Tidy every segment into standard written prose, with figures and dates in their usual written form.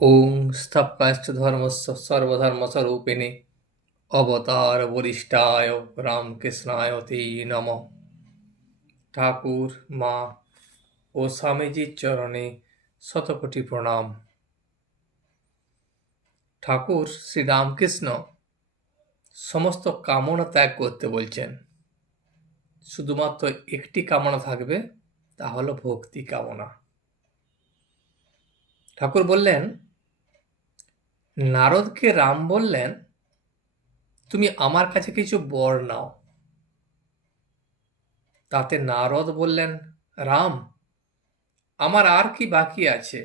ওং স্তবকাশ্চ ধর্মস্য সর্বধর্মস্বরূপিণে অবতার বরিষ্ঠায় রামকৃষ্ণায় তে নমঃ। ঠাকুর, মা ও স্বামীজির চরণে শতকোটি প্রণাম। ঠাকুর শ্রী রামকৃষ্ণ সমস্ত কামনা ত্যাগ করতে বলছেন। শুধুমাত্র একটি কামনা থাকবে, তা হলো ভক্তি কামনা। ঠাকুর বললেন, নারদকে রাম বললেন, তুমি আমার কাছে কিছু বর নাও। তাতে নারদ বললেন, রাম, আমার আর কি বাকি আছে,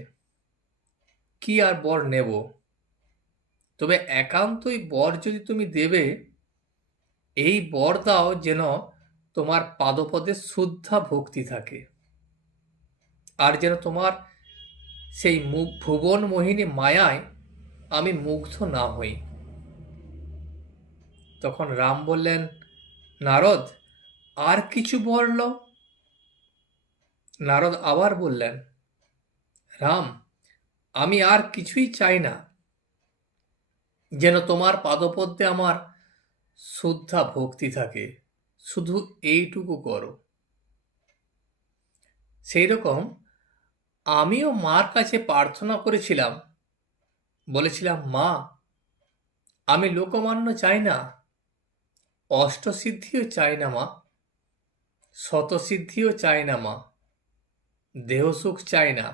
কি আর বর নেব? তবে একান্তই বর যদি তুমি দেবে, এই বর দাও যেন তোমার পাদপদে শুদ্ধা ভক্তি থাকে, আর যেন তোমার সেই ভুবন মোহিনী মায়ায় আমি মুগ্ধ না হই। তখন রাম বললেন, নারদ, আর কিছু বর লও। নারদ আবার বললেন, রাম, আমি আর কিছুই চাই না, যেন তোমার পাদপদ্মে আমার শুদ্ধা ভক্তি থাকে, শুধু এইটুকু করো। সেই রকম আমিও মার কাছে প্রার্থনা করেছিলাম, বলেছিলাম, মা, আমি লোকমান্য চাই না, অষ্টসিদ্ধিও চাই না মা, শতসিদ্ধিও চাই না মা, দেহসুখ চাই না,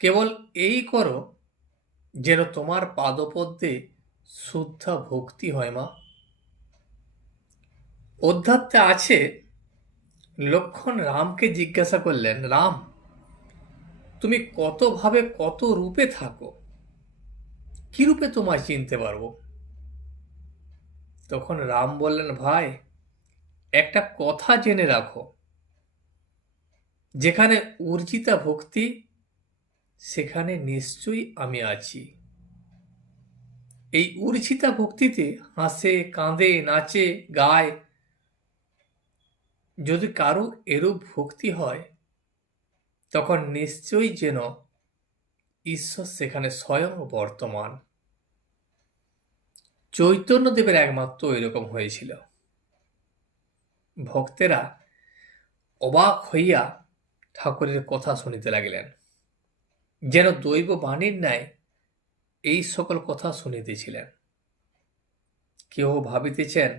কেবল এই করো যেন তোমার পাদপদ্মে শুদ্ধা ভক্তি হয় মা। অধ্যাত্মে আছে, লক্ষ্মণ রামকে জিজ্ঞাসা করলেন, রাম, তুমি কত ভাবে কত রূপে থাকো, কি রূপে তোমায় চিনতে পারবো? তখন রাম বললেন, ভাই, একটা কথা জেনে রাখো, যেখানে উর্জিতা ভক্তি, সেখানে নিশ্চয়ই আমি আছি। এই উর্জিতা ভক্তিতে হাসে, কাঁদে, নাচে, গায়, যদি কারো এরূপ ভক্তি হয়, তখন নিশ্চয়ই যেন ঈশ্বর সেখানে স্বয়ং বর্তমান। চৈতন্যদেবের একমাত্র এরকম হয়েছিল। ভক্তেরা অবাক হইয়া ঠাকুরের কথা শুনিতে লাগিলেন, যেন দৈব বাণীর ন্যায় এই সকল কথা শুনিতেছিলেন। কেউ ভাবিতেছেন,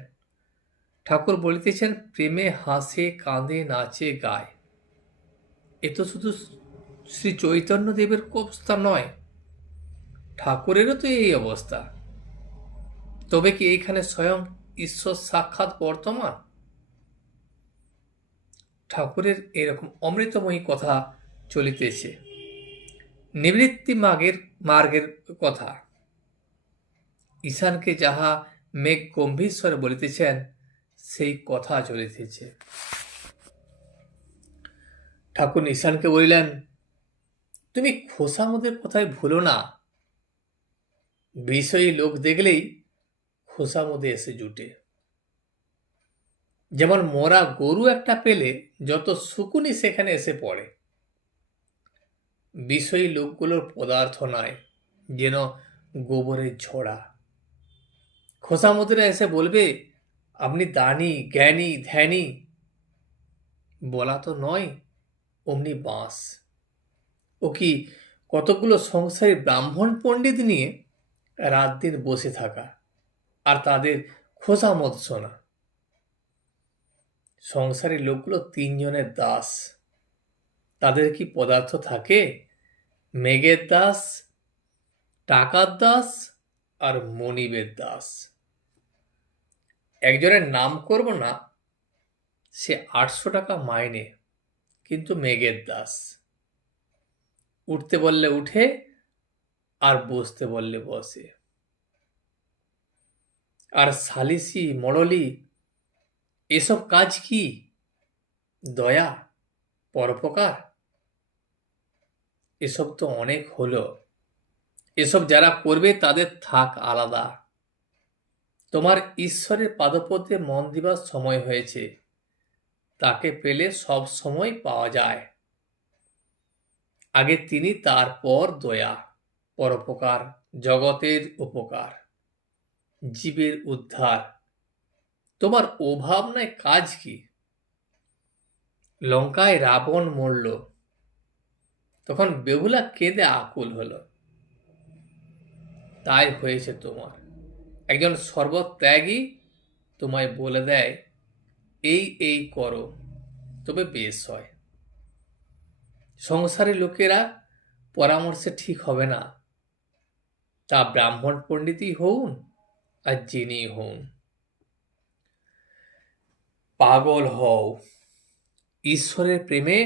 ঠাকুর বলিতেছেন, প্রেমে হাসে, কাঁদে, নাচে, গায়। এ তো শুধু শ্রী চৈতন্যদেবের অবস্থা নয়, ঠাকুরেরও তো এই অবস্থা। তবে কি এইখানে স্বয়ং ঈশ্বর সাক্ষাৎ বর্তমান? ঠাকুরের এরকম অমৃতময়ী কথা চলিতেছে, নিবৃত্তি মার্গের কথা। ঈশানকে যাহা মেঘ গম্ভীর স্বরে বলিতেছেন, সেই কথা চলিতেছে। ঠাকুর ঈশানকে বলিলেন, তুমি খোসামদের কথায় ভুলো না। বিষয়ী লোক দেখলেই খোসামদে এসে জুটে। যেমন মরা গরু একটা পেলে যত শুকুনি সেখানে এসে পড়ে। বিষয়ী লোকগুলোর পদার্থ নয়, যেন গোবরের ঝোড়া। খোসামদিরা এসে বলবে, আপনি দানি, জ্ঞানী, ধ্যানী, বলা তো নয়, অমনি বাঁশ। ও কি কতগুলো সংসারী ব্রাহ্মণ পণ্ডিত নিয়ে রাত দিন বসে থাকা, আর তাদের খোসামদ শোনা। সংসারী লোকগুলো তিনজনের দাস। তাদের কি পদার্থ থাকে? মেঘের দাস, টাকার দাস, আর মনিবের দাস। একজনের নাম করব না, সে 800 টাকা মাইনে, কিন্তু মেঘের দাস। উঠতে বললে উঠে, আর বসতে বললে বসে। আর সালিসি, মড়লি, এসব কাজ কি? দয়া, পরোপকার? এসব তো অনেক হলো। এসব যারা করবে তাদের থাক আলাদা। তোমার ঈশ্বরের পাদপদ্মে মন দিবার সময় হয়েছে, তাকে পেলে সব সময় পাওয়া যায়। আগে তিনি, তারপর দয়া। পরোপকার, জগতের উপকার, জীবের উদ্ধার, তোমার ও ভাবনায় কাজ কি? লঙ্কায় রাবণ মরল, তখন বেহুলা কেঁদে আকুল হলো। তাই হয়েছে তোমার। একজন সর্বত্যাগী তোমায় বলে দেয় এই করো, তবে বেশ হয়। সংসারী লোকেরা পরামর্শে ঠিক হবে না, তা ব্রাহ্মণ পণ্ডিতই হউন আর যিনি হউন। পাগল হও, ঈশ্বরের প্রেমে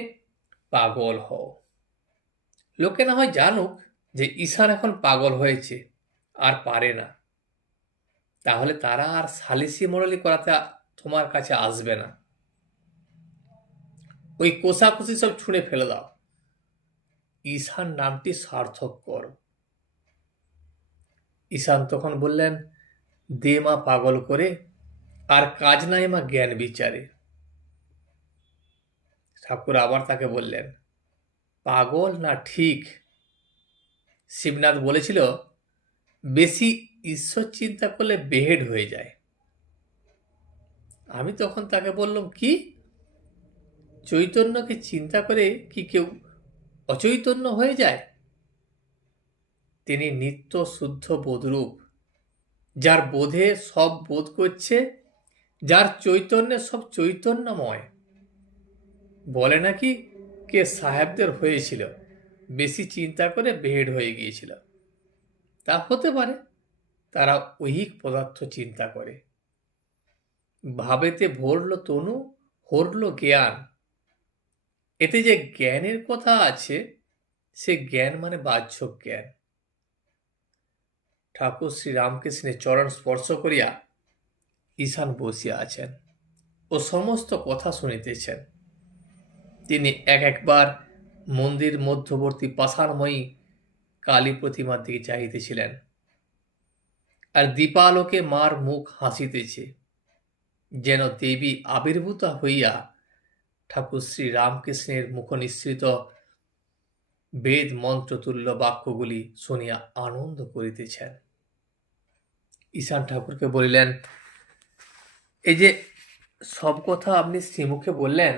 পাগল হও। লোকে না হয় জানুক যে ঈশান এখন পাগল হয়েছে, আর পারে না, তাহলে তারা আর সালিসি মোড়ালি করাতে তোমার কাছে আসবে না। ওই কোষাকুষি সব ছুঁড়ে ফেলে দাও, ঈশান নামটি সার্থক করো। ঈশান তখন বললেন, দে মা পাগল করে, আর কাজ নাই মা জ্ঞান বিচারে। ঠাকুর আবার তাকে বললেন, পাগল না ঠিক? শিবনাথ বলেছিল, বেশি ঈশ্বর চিন্তা করলে বেহেড হয়ে যায়। আমি তখন তাকে বললাম, কি চৈতন্যকে চিন্তা করে কি কেউ অচৈতন্য হয়ে যায়? তিনি নিত্য শুদ্ধ বোধরূপ, যার বোধে সব বোধ করছে, যার চৈতন্যে সব চৈতন্যময়। বলে নাকি কে সাহেবদের হয়েছিল, বেশি চিন্তা করে বেহেড হয়ে গিয়েছিল। তা হতে পারে, তারা ঐহিক পদার্থ চিন্তা করে। ভাবেতে ভরল তনু, হরল জ্ঞান। এতে যে জ্ঞানের কথা আছে, সে জ্ঞান মানে বাহ্য জ্ঞান। ঠাকুর শ্রী রামকৃষ্ণের চরণ স্পর্শ করিয়া ঈশান বসিয়া আছেন ও সমস্ত কথা শুনিতেছেন। তিনি একবার মন্দির মধ্যবর্তী পাষাণময়ী কালী প্রতিমার দিকে চাহিতেছিলেন, আর দীপালোকে মার মুখ হাসিতেছে, যেন দেবী আবির্ভূতা হইয়া ঠাকুর শ্রী রামকৃষ্ণের মুখনিসৃত বেদ মন্ত্রতুল্য বাক্যগুলি শুনিয়া আনন্দ করিতেছেন। ঈশান ঠাকুরকে বলিলেন, এই যে সব কথা আপনি শ্রীমুখে বললেন,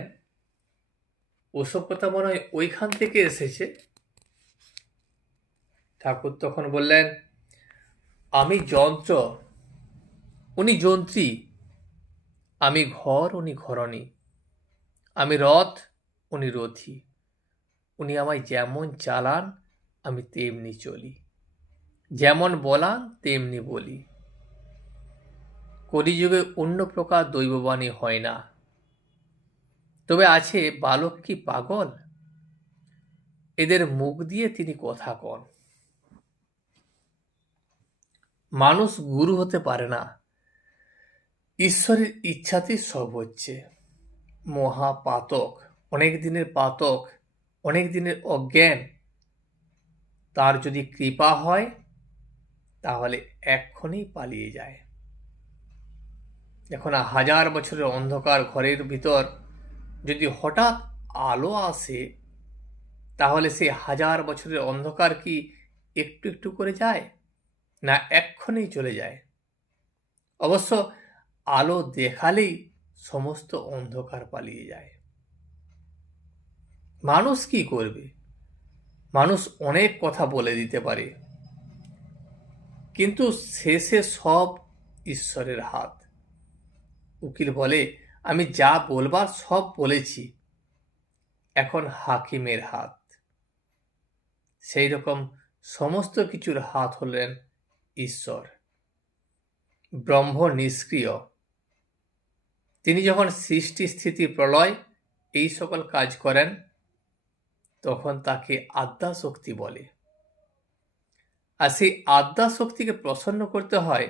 ওসব কথা মনে হয় ওইখান থেকে এসেছে। ঠাকুর তখন বললেন, আমি যন্ত্র, উনি যন্ত্রী, আমি ঘর, উনি ঘরণী, আমি রথ, উনি রথী। উনি আমায় যেমন চালান আমি তেমনি চলি, যেমন বলান তেমনি বলি। কলিযুগে অন্য প্রকার দৈববাণী হয় না। তবে আছে বালক কি পাগল, এদের মুখ দিয়ে তিনি কথা কন। মানুষ গুরু হতে পারে না, ঈশ্বরের ইচ্ছাতেই সব হচ্ছে। মহাপাতক, অনেক দিনের পাতক, অনেক দিনের অজ্ঞান, তার যদি কৃপা হয় তাহলে এক্ষুনি পালিয়ে যায়। এখন 1000 বছরের অন্ধকার ঘরের ভিতর যদি হঠাৎ আলো আসে, তাহলে সেই 1000 বছরের অন্ধকার কি একটু একটু করে যায়, না এক্ষুনি চলে যায়? অবশ্য আলো দেখালেই সমস্ত অন্ধকার পালিয়ে যায়। মানুষ কি করবে? মানুষ অনেক কথা বলে দিতে পারে, কিন্তু শেষে সব ঈশ্বরের হাত। উকিল বলে, আমি যা বলবার সব বলেছি, এখন হাকিমের হাত। সেই রকম সমস্ত কিছুর হাত হলেন ঈশ্বর। ব্রহ্ম নিষ্ক্রিয়। তিনি যখন সৃষ্টি স্থিতি প্রলয় এই সকল কাজ করেন, তখন তাকে আদ্যাশক্তি বলে। আর সেই আদ্যাশক্তিকে প্রসন্ন করতে হয়।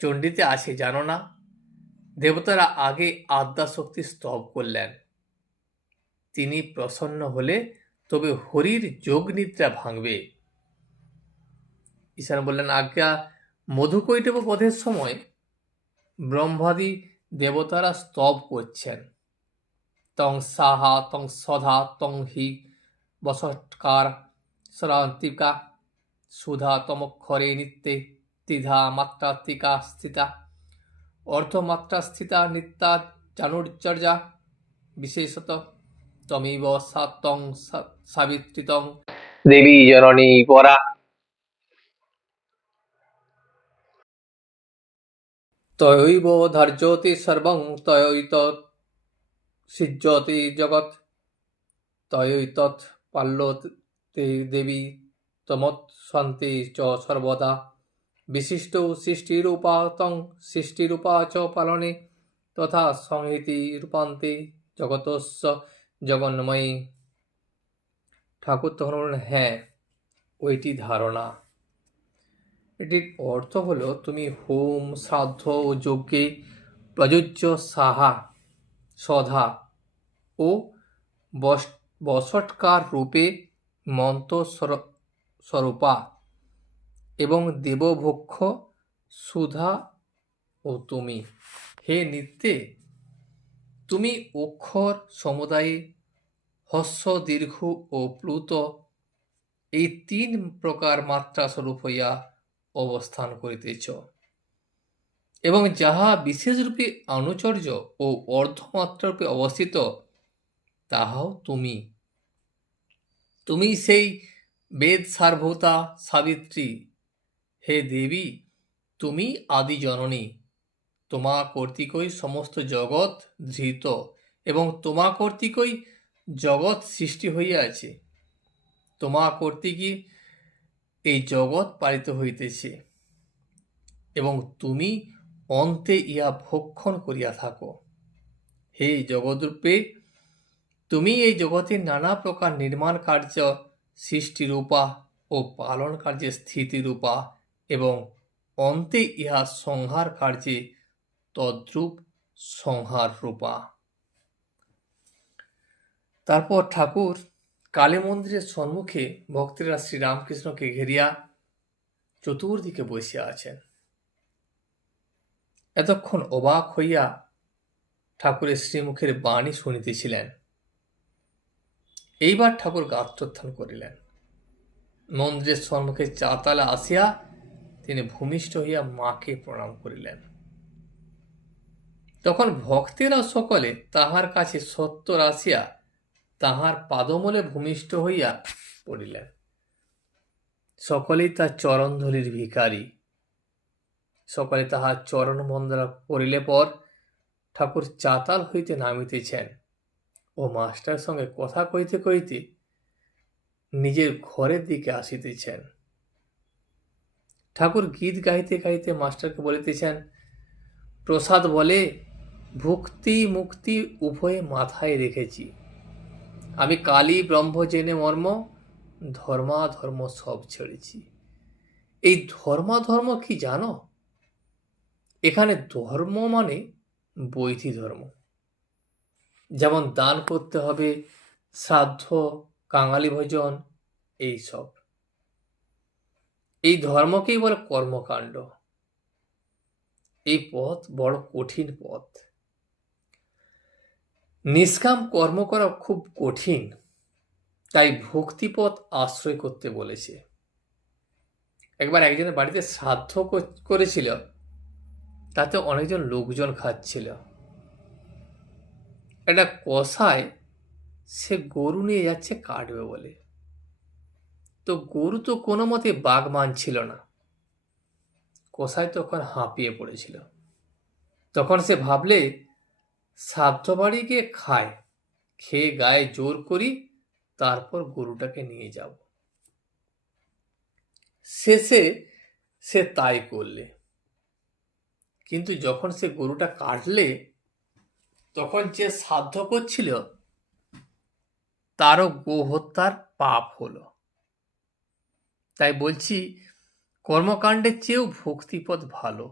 চণ্ডীতে আছে জানো না, দেবতারা আগে আদ্যাশক্তি স্তব করলেন। তিনি প্রসন্ন হলে তবে হরির যোগ নিদ্রা ভাঙবে। ঈশান বললেন, আজ্ঞা, মধুকৈটব বধের সময় ব্রহ্মাদি দেবতারা স্তব করছেন। তং সাহা তং সধা তং হি বসৎকার স্রান্তিকা সুধা তমক্ষরে নিত্যে ত্রিধা মাত্রাত্মিকা স্থিতা অর্ধমাত্রা স্থিতা নিত্যা চানুর্চর্যা বিশেষত তমেব সাত্বং সাবিত্রিতং দেবী জননী পরা তয়ৈব ধার্যতে সর্বং তয়ৈতৎ সিজ্যতে জগৎ তয়ৈতৎ পাল্যতে দেবী তমৎসন্তে চ সর্বদা বিশিষ্ট সৃষ্টিরূপাতং সৃষ্টিরূপা চ পালনে তথা সংহিতি রূপান্তে জগতস্য জগন্ময়ী। ঠাকুর তখন বললেন, হ্যাঁ, ওইটি ধারণা। এটির অর্থ হলো তুমি হোম শ্রাদ্ধ ও যজ্ঞে প্রযোজ্য সাহা সধা ও বসটকার রূপে মন্ত্র স্বরূপা এবং দেবভক্ষ সুধা ও তুমি। হে নিত্যে, তুমি অক্ষর সমুদায়ে হস্য দীর্ঘ ও প্লুত এই 3 প্রকার মাত্রা স্বরূপ হইয়া অবস্থান করিতেছ এবং যাহা বিশেষরূপে অনুচর্য ও অর্ধমাত্রারূপে অবস্থিত তাহাও তুমি। তুমি সেই বেদ সারভূতা সাবিত্রী। হে দেবী, তুমি আদি জননী। তোমা কর্তৃকই সমস্ত জগৎ ধৃত এবং তোমা কর্তৃকই জগৎ সৃষ্টি হইয়াছে। তোমা কর্তৃকই এই জগৎ পালিত হইতেছে এবং তুমি অন্তে ইহা ভক্ষণ করিয়া থাকো। হে জগৎরূপে, তুমি এই জগতের নানা প্রকার নির্মাণ কার্য সৃষ্টিরূপা ও পালন কার্যে স্থিতিরূপা এবং অন্তে ইহা সংহার কার্যে তদ্রূপ সংহার রূপা। তারপর ঠাকুর কালী মন্দিরের সম্মুখে ভক্তেরা শ্রীরামকৃষ্ণকে ঘেরিয়া চতুর্দিকে বসিয়া আছেন। এতক্ষণ অবাক হইয়া ঠাকুরের শ্রীমুখের বাণী শুনিতেছিলেন। এইবার ঠাকুর গাত্রোত্থান করিলেন। মন্দিরের সম্মুখে চাতালে আসিয়া তিনি ভূমিষ্ঠ হইয়া মাকে প্রণাম করিলেন। তখন ভক্তেরা সকলে তাহার কাছে সত্বর আসিয়া তাহার পাদমূলে ভূমিষ্ঠ হইয়া পড়িলেন। সকলেই তার চরণধূলির ভিখারী। সকলে তাহার চরণ বন্দনা করিলে পর ঠাকুর চাতাল হইতে নামিতেছেন ও মাস্টারের সঙ্গে কথা কইতে কইতে নিজের ঘরের দিকে আসিতেছেন। ঠাকুর গীত গাইতে গাইতে মাস্টারকে বলিতেছেন, প্রসাদ বলে ভুক্তি মুক্তি উভয়ে মাথায় রেখেছি। আমি কালী ব্রহ্ম জেনে মর্ম ধর্মাধর্ম সব ছেড়েছি। এই ধর্মাধর্ম কি জানো? এখানে ধর্ম মানে বৈধি ধর্ম, যেমন দান করতে হবে, শ্রাদ্ধ, কাঙালি ভোজন, এইসব। এই ধর্মকেই বলে কর্মকাণ্ড। এই পথ বড় কঠিন পথ। নিষ্কাম কর্ম করা খুব কঠিন, তাই ভক্তিপথ আশ্রয় করতে বলেছে। একবার একজনের বাড়িতে শ্রাদ্ধ করেছিল, তাতে অনেকজন লোকজন খাচ্ছিল। একটা কসাই সে গরু নিয়ে যাচ্ছে কাটবে বলে, তো গরু তো কোনো মতে বাগ মানছিল না। কসাই তখন হাঁপিয়ে পড়েছিল। তখন সে ভাবলে শ্রাদ্ধ বাড়ি গিয়ে খায়, খেয়ে গায়ে জোর করি, তারপর গরুটাকে নিয়ে যাব। শেষে সে তাই করলে। কিন্তু যখন সে গরুটা কাটলে, তখন যে শ্রাদ্ধ করছিল তারও গোহত্যার পাপ হলো। তাই বলছি, কর্মকাণ্ডের চেয়েও ভক্তিপথ ভালো।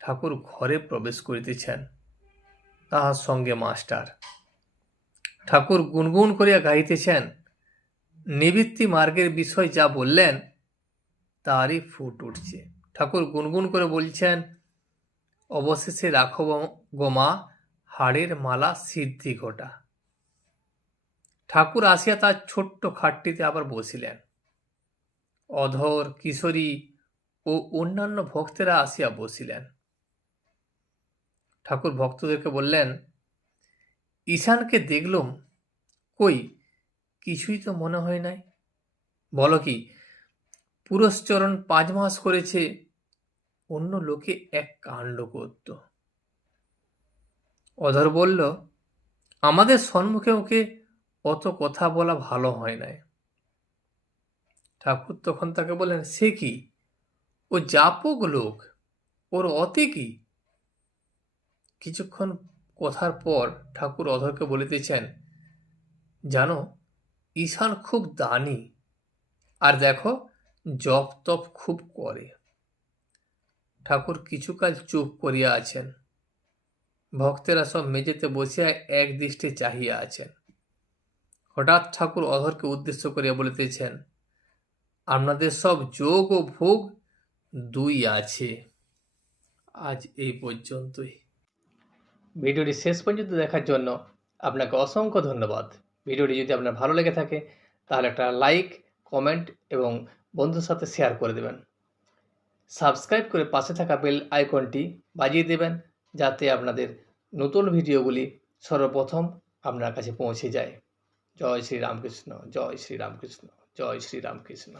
ঠাকুর ঘরে প্রবেশ করিতেছেন, তাহার সঙ্গে মাস্টার। ঠাকুর গুনগুন করিয়া গাইতেছেন। নিবৃত্তি মার্গের বিষয় যা বললেন তারই ফুট উঠছে। ঠাকুর গুনগুন করে বলছেন, অবশেষে রাখো গোমা হাড়ের মালা সিদ্ধি ঘটা। ঠাকুর আসিয়া তার ছোট্ট খাটটিতে আবার বসিলেন। অধর, কিশোরী ও অন্যান্য ভক্তেরা আসিয়া বসিলেন। ঠাকুর ভক্তদেরকে বললেন, ঈশানকে দেখলুম, কই কিছুই তো মনে হয় নাই। বলো কি, পুরশ্চরণ 5 মাস করেছে, অন্য লোকে এক কাণ্ড করত। অধর বলল, আমাদের সম্মুখে ওকে অত কথা বলা ভালো হয় নাই। ঠাকুর তখন তাকে বললেন, সে কি, ও যাপক লোক, ওর অতে কি? কিছুক্ষণ কথার পর ঠাকুর অধরকে বলিতেছেন, জানো, ঈশান খুব দানি, আর দেখো জপ তপ খুব করে। ঠাকুর কিছুকাল চুপ করিয়া আছেন। ভক্তেরা সব মেঝেতে বসিয়া এক দৃষ্টে চাহিয়া আছেন। হঠাৎ ঠাকুর অধরকে উদ্দেশ্য করিয়া বলিতেছেন, আপনাদের সব যোগ ও ভোগ দুই আছে। আজ এই পর্যন্তই। ভিডিওটি শেষ পর্যন্ত দেখার জন্য আপনাকে অসংখ্য ধন্যবাদ। ভিডিওটি যদি আপনার ভালো লেগে থাকে তাহলে একটা লাইক, কমেন্ট এবং বন্ধুর সাথে শেয়ার করে দেবেন। সাবস্ক্রাইব করে পাশে থাকা বেল আইকনটি বাজিয়ে দেবেন, যাতে আপনাদের নতুন ভিডিওগুলি সর্বপ্রথম আপনার কাছে পৌঁছে যায়। জয় শ্রী রামকৃষ্ণ, জয় শ্রী রামকৃষ্ণ, জয় শ্রী রামকৃষ্ণ।